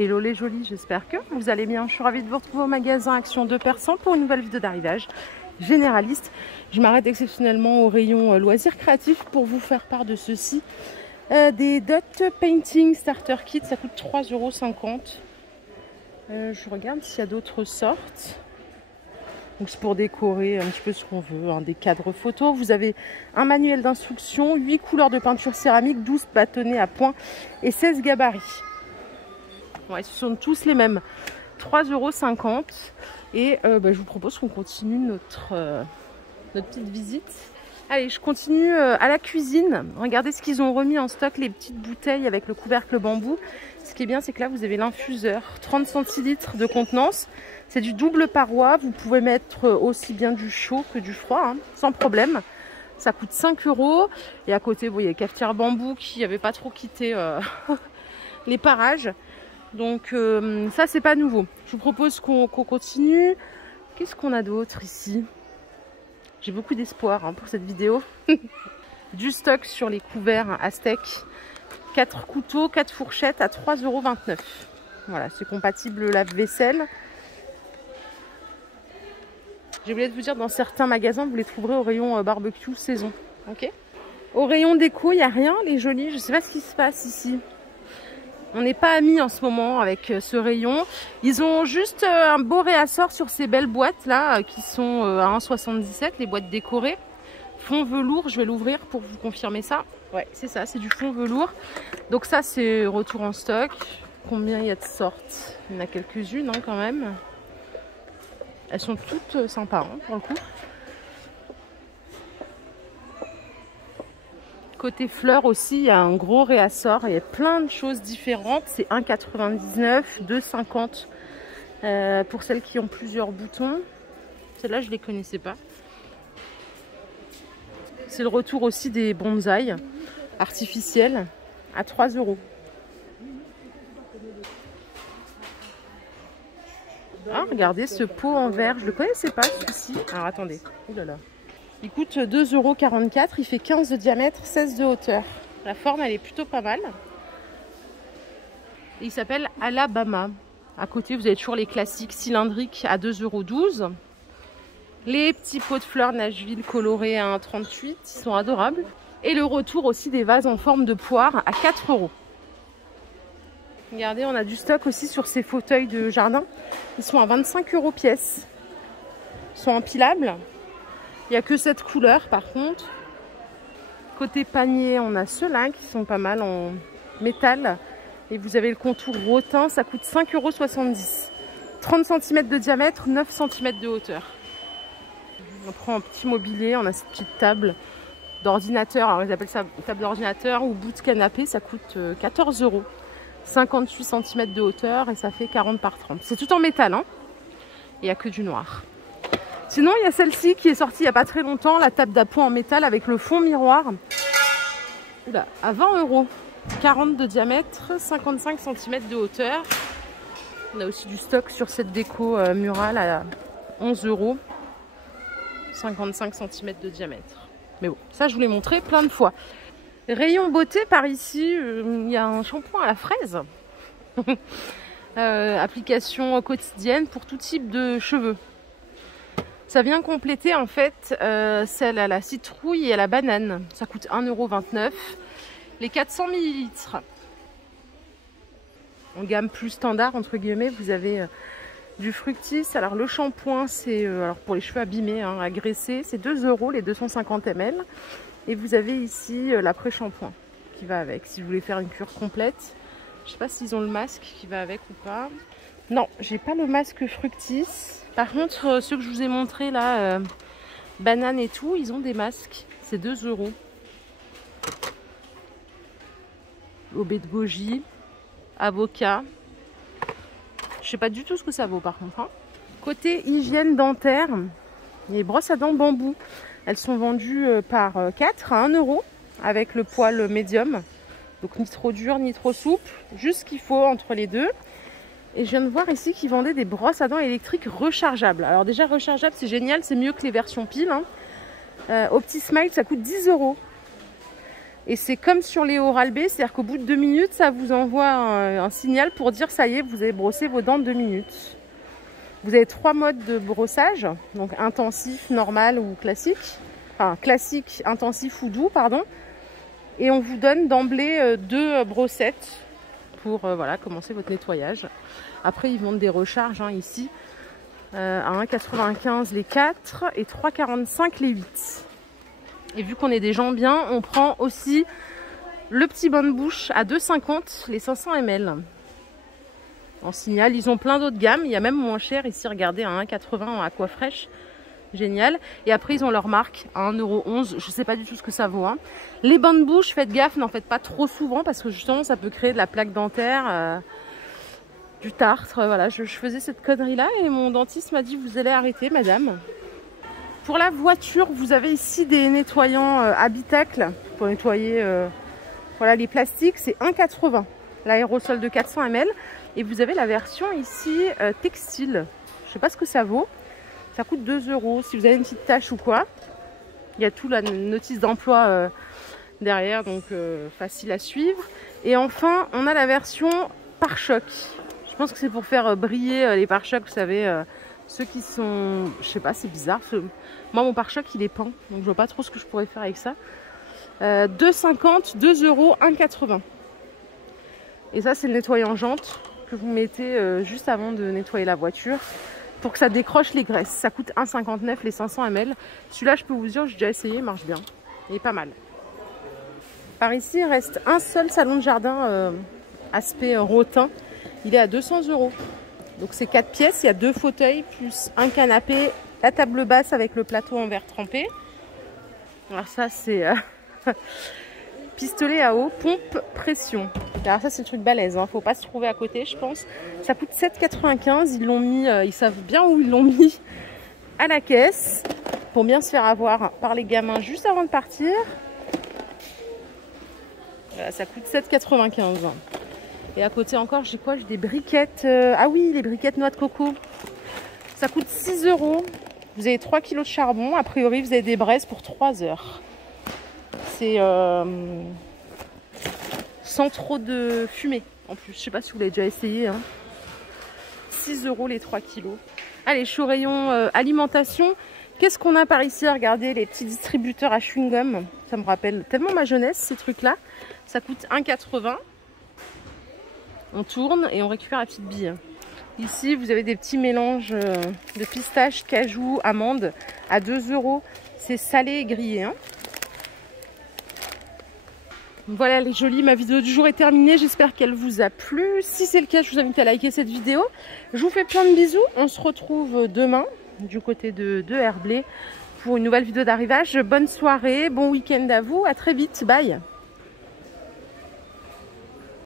Hello les jolis, j'espère que vous allez bien. Je suis ravie de vous retrouver au magasin Action 2% pour une nouvelle vidéo d'arrivage généraliste. Je m'arrête exceptionnellement au rayon loisirs créatifs pour vous faire part de ceci. Des Dot Painting Starter Kit, ça coûte 3,50 €. Je regarde s'il y a d'autres sortes. Donc c'est pour décorer un petit peu ce qu'on veut, hein, des cadres photos. Vous avez un manuel d'instruction, 8 couleurs de peinture céramique, 12 bâtonnets à point et 16 gabarits. Ouais, ce sont tous les mêmes. 3,50 €. Et je vous propose qu'on continue notre petite visite. Allez, je continue à la cuisine. Regardez ce qu'ils ont remis en stock, les petites bouteilles avec le couvercle bambou. Ce qui est bien, c'est que là, vous avez l'infuseur. 30 centilitres de contenance. C'est du double paroi. Vous pouvez mettre aussi bien du chaud que du froid, hein, sans problème. Ça coûte 5 €. Et à côté, vous voyez, cafetière bambou qui n'avait pas trop quitté les parages. Donc ça, c'est pas nouveau. Je vous propose qu'on continue. Qu'est-ce qu'on a d'autre ici? J'ai beaucoup d'espoir pour cette vidéo. Du stock sur les couverts Aztec. 4 couteaux, 4 fourchettes à 3,29 €. Voilà, c'est compatible lave-vaisselle. J'ai oublié de vous dire, dans certains magasins, vous les trouverez au rayon barbecue saison. Ok. Au rayon déco, il n'y a rien, les jolis. Je ne sais pas ce qui se passe ici. On n'est pas amis en ce moment avec ce rayon. Ils ont juste un beau réassort sur ces belles boîtes là qui sont à 1,77 €, les boîtes décorées. Fond velours, je vais l'ouvrir pour vous confirmer ça. Ouais, c'est ça, c'est du fond velours. Donc ça, c'est retour en stock. Combien il y a de sortes? Il y en a quelques-unes quand même. Elles sont toutes sympas pour le coup. Côté fleurs aussi, il y a un gros réassort. Il y a plein de choses différentes. C'est 1,99 €, 2,50 € pour celles qui ont plusieurs boutons. Celles-là, je ne les connaissais pas. C'est le retour aussi des bonsaïs artificiels à 3 €. Ah, regardez ce pot en verre. Je ne le connaissais pas celui-ci. Alors attendez. Ouh là là. Il coûte 2,44 €, il fait 15 de diamètre, 16 de hauteur. La forme, elle est plutôt pas mal. Et il s'appelle Alabama. À côté, vous avez toujours les classiques cylindriques à 2,12 €. Les petits pots de fleurs Nashville colorés à 1,38 €, ils sont adorables. Et le retour aussi des vases en forme de poire à 4 €. Regardez, on a du stock aussi sur ces fauteuils de jardin. Ils sont à 25 € pièce. Ils sont empilables. Il n'y a que cette couleur par contre. Côté panier, on a ceux-là qui sont pas mal en métal. Et vous avez le contour rotin, ça coûte 5,70 €. 30 cm de diamètre, 9 cm de hauteur. On prend un petit mobilier, on a cette petite table d'ordinateur. Alors ils appellent ça table d'ordinateur ou bout de canapé, ça coûte 14 €. 58 cm de hauteur et ça fait 40 par 30. C'est tout en métal, hein. Il n'y a que du noir. Sinon, il y a celle-ci qui est sortie il n'y a pas très longtemps, la table d'appoint en métal avec le fond miroir. Oula, à 20 €. 40 de diamètre, 55 cm de hauteur. On a aussi du stock sur cette déco murale à 11 €. 55 cm de diamètre. Mais bon, ça je vous l'ai montré plein de fois. Rayon beauté par ici, il y a un shampoing à la fraise. Application quotidienne pour tout type de cheveux. Ça vient compléter en fait celle à la citrouille et à la banane. Ça coûte 1,29 €. Les 400 ml. En gamme plus standard, entre guillemets, vous avez du fructis. Alors le shampoing, c'est alors pour les cheveux abîmés, hein, à graisser, c'est 2 € les 250 ml. Et vous avez ici l'après-shampoing qui va avec, si vous voulez faire une cure complète. Je ne sais pas s'ils ont le masque qui va avec ou pas. Non, j'ai pas le masque fructis. Par contre, ceux que je vous ai montrés là, banane et tout, ils ont des masques. C'est 2 €. Aubé de goji, avocat. Je sais pas du tout ce que ça vaut par contre. Hein. Côté hygiène dentaire, il y a les brosses à dents bambou. Elles sont vendues par 4 à 1 € avec le poil médium. Donc ni trop dur ni trop souple, juste ce qu'il faut entre les deux. Et je viens de voir ici qu'ils vendaient des brosses à dents électriques rechargeables. Alors déjà rechargeable, c'est génial, c'est mieux que les versions piles. Hein. Au petit Smile, ça coûte 10 €. Et c'est comme sur les Oral-B, c'est-à-dire qu'au bout de 2 minutes, ça vous envoie un signal pour dire ça y est, vous avez brossé vos dents de 2 minutes. Vous avez 3 modes de brossage, donc intensif, normal ou classique. Enfin, classique, intensif ou doux, pardon. Et on vous donne d'emblée 2 brossettes pour voilà, commencer votre nettoyage. Après, ils vendent des recharges ici à 1,95 les 4 et 3,45 les 8. Et vu qu'on est des gens bien, on prend aussi le petit bain de bouche à 2,50 les 500 ml. En Signal, ils ont plein d'autres gammes. Il y a même moins cher ici, regardez, à 1,80 en Aquafresh. Génial. Et après, ils ont leur marque à 1,11 €. Je ne sais pas du tout ce que ça vaut. Les bains de bouche, faites gaffe, n'en faites pas trop souvent parce que justement, ça peut créer de la plaque dentaire, du tartre. Voilà, je faisais cette connerie-là et mon dentiste m'a dit, vous allez arrêter, madame. Pour la voiture, vous avez ici des nettoyants habitacles pour nettoyer voilà, les plastiques. C'est 1,80 l'aérosol de 400 ml. Et vous avez la version ici textile. Je ne sais pas ce que ça vaut. Ça coûte 2 € si vous avez une petite tache ou quoi. Il y a tout la notice d'emploi derrière, donc facile à suivre. Et enfin, on a la version pare-choc. Je pense que c'est pour faire briller les pare-chocs, vous savez, ceux qui sont... Je sais pas, c'est bizarre. Moi, mon pare-choc, il est peint, donc je vois pas trop ce que je pourrais faire avec ça. 2,50, 2 €, 1,80. Et ça, c'est le nettoyant jante que vous mettez juste avant de nettoyer la voiture pour que ça décroche les graisses. Ça coûte 1,59 les 500 ml. Celui-là, je peux vous dire, j'ai déjà essayé, il marche bien. Il est pas mal. Par ici, il reste un seul salon de jardin aspect rotin. Il est à 200 €. Donc c'est 4 pièces, il y a 2 fauteuils plus un canapé, la table basse avec le plateau en verre trempé. Alors ça, c'est pistolet à eau, pompe, pression. Alors ça, c'est le truc balèze, faut pas se trouver à côté, je pense. Ça coûte 7,95 €. Ils l'ont mis, ils savent bien où ils l'ont mis à la caisse pour bien se faire avoir par les gamins juste avant de partir. Voilà, ça coûte 7,95 €. Et à côté encore, j'ai quoi? J'ai des briquettes. Ah oui, les briquettes noix de coco. Ça coûte 6 €. Vous avez 3 kg de charbon. A priori, vous avez des braises pour 3 heures. C'est sans trop de fumée. En plus, je sais pas si vous l'avez déjà essayé. 6 € les 3 kg. Allez, je suis au rayon alimentation. Qu'est-ce qu'on a par ici? Regardez, les petits distributeurs à chewing-gum. Ça me rappelle tellement ma jeunesse, ces trucs-là. Ça coûte 1,80 €. On tourne et on récupère la petite bille. Ici, vous avez des petits mélanges de pistaches, cajou, amandes à 2 €. C'est salé et grillé. Voilà les jolis, ma vidéo du jour est terminée. J'espère qu'elle vous a plu. Si c'est le cas, je vous invite à liker cette vidéo. Je vous fais plein de bisous. On se retrouve demain du côté de Herblay pour une nouvelle vidéo d'arrivage. Bonne soirée, bon week-end à vous. À très vite. Bye.